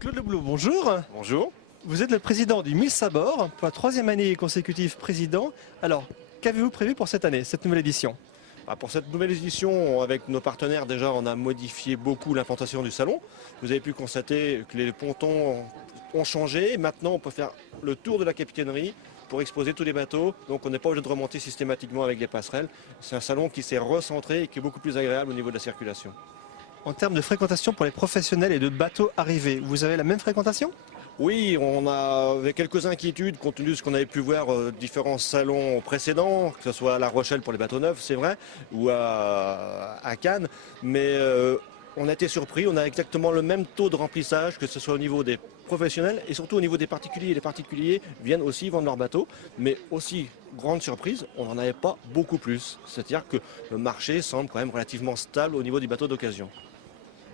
Claude Leboulot, bonjour. Bonjour. Vous êtes le président du 1000 sabords, pour la troisième année consécutive président. Alors, qu'avez-vous prévu pour cette année, cette nouvelle édition? Pour cette nouvelle édition, avec nos partenaires, déjà, on a modifié beaucoup l'implantation du salon. Vous avez pu constater que les pontons ont changé. Maintenant, on peut faire le tour de la capitainerie pour exposer tous les bateaux. Donc, on n'est pas obligé de remonter systématiquement avec les passerelles. C'est un salon qui s'est recentré et qui est beaucoup plus agréable au niveau de la circulation. En termes de fréquentation pour les professionnels et de bateaux arrivés, vous avez la même fréquentation? Oui, on avait quelques inquiétudes compte tenu de ce qu'on avait pu voir différents salons précédents, que ce soit à La Rochelle pour les bateaux neufs, c'est vrai, ou à Cannes. Mais on a été surpris, on a exactement le même taux de remplissage, que ce soit au niveau des professionnels et surtout au niveau des particuliers. Les particuliers viennent aussi vendre leurs bateaux, mais aussi, grande surprise, on n'en avait pas beaucoup plus. C'est-à-dire que le marché semble quand même relativement stable au niveau du bateau d'occasion.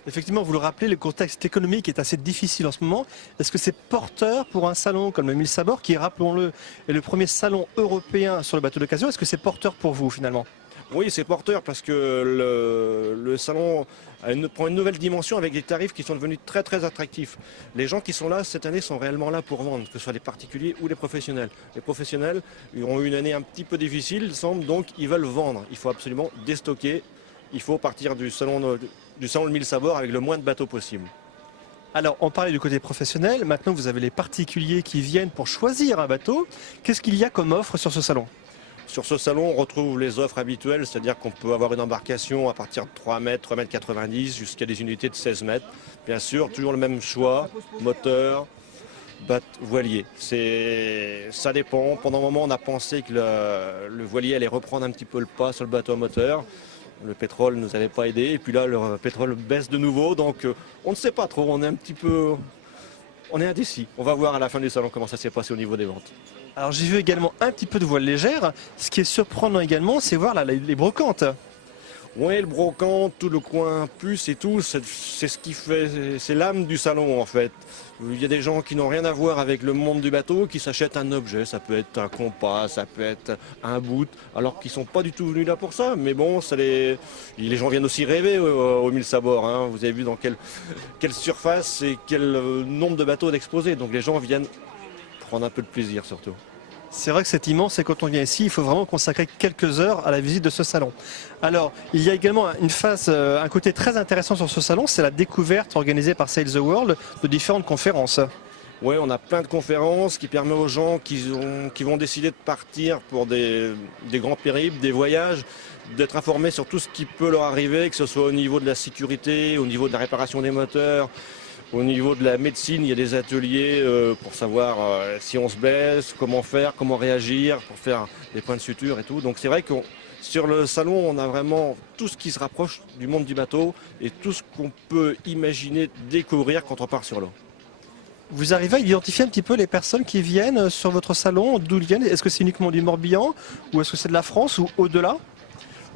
Effectivement, vous le rappelez, le contexte économique est assez difficile en ce moment. Est-ce que c'est porteur pour un salon comme le 1000 sabords, qui, rappelons-le, est le premier salon européen sur le bateau d'occasion? Est-ce que c'est porteur pour vous finalement? Oui, c'est porteur parce que le salon prend une nouvelle dimension avec des tarifs qui sont devenus très très attractifs. Les gens qui sont là cette année sont réellement là pour vendre, que ce soit les particuliers ou les professionnels. Les professionnels ont eu une année un petit peu difficile, semble, donc ils veulent vendre. Il faut absolument déstocker. Il faut partir du salon le 1000 sabords avec le moins de bateaux possible. Alors, on parlait du côté professionnel. Maintenant, vous avez les particuliers qui viennent pour choisir un bateau. Qu'est-ce qu'il y a comme offre sur ce salon? Sur ce salon, on retrouve les offres habituelles, c'est-à-dire qu'on peut avoir une embarcation à partir de 3 mètres, 3 mètres 90 jusqu'à des unités de 16 mètres. Bien sûr, toujours le même choix, moteur, voilier. Ça dépend. Pendant un moment, on a pensé que le voilier allait reprendre un petit peu le pas sur le bateau à moteur. Le pétrole ne nous avait pas aidé. Et puis là, le pétrole baisse de nouveau. Donc, on ne sait pas trop. On est indécis. On va voir à la fin du salon comment ça s'est passé au niveau des ventes. Alors, j'ai vu également un petit peu de voile légère. Ce qui est surprenant également, c'est voir là, les brocantes. Oui, le brocante, tout le coin puce et tout, c'est ce qui fait, c'est l'âme du salon en fait. Il y a des gens qui n'ont rien à voir avec le monde du bateau, qui s'achètent un objet, ça peut être un compas, ça peut être un bout, alors qu'ils ne sont pas du tout venus là pour ça. Mais bon, les gens viennent aussi rêver au 1000 sabords. Hein. Vous avez vu dans quelle surface et quel nombre de bateaux d'exposés. Donc les gens viennent prendre un peu de plaisir surtout. C'est vrai que c'est immense et quand on vient ici, il faut vraiment consacrer quelques heures à la visite de ce salon. Alors, il y a également un côté très intéressant sur ce salon, c'est la découverte organisée par Sail the World de différentes conférences. Oui, on a plein de conférences qui permettent aux gens qui vont décider de partir pour des grands périples, des voyages, d'être informés sur tout ce qui peut leur arriver, que ce soit au niveau de la sécurité, au niveau de la réparation des moteurs. Au niveau de la médecine, il y a des ateliers pour savoir si on se blesse, comment faire, comment réagir, pour faire des points de suture et tout. Donc c'est vrai que sur le salon, on a vraiment tout ce qui se rapproche du monde du bateau et tout ce qu'on peut imaginer découvrir quand on part sur l'eau. Vous arrivez à identifier un petit peu les personnes qui viennent sur votre salon, d'où ils viennent? Est-ce que c'est uniquement du Morbihan ou est-ce que c'est de la France ou au-delà?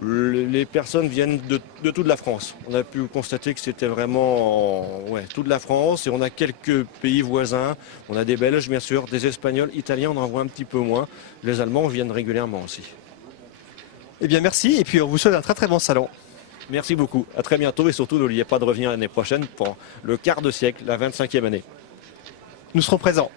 Les personnes viennent de toute la France. On a pu constater que c'était vraiment toute la France et on a quelques pays voisins. On a des Belges bien sûr, des Espagnols, Italiens on en voit un petit peu moins. Les Allemands viennent régulièrement aussi. Eh bien merci et puis on vous souhaite un très très bon salon. Merci beaucoup, à très bientôt et surtout n'oubliez pas de revenir l'année prochaine pour le quart de siècle, la 25e année. Nous serons présents.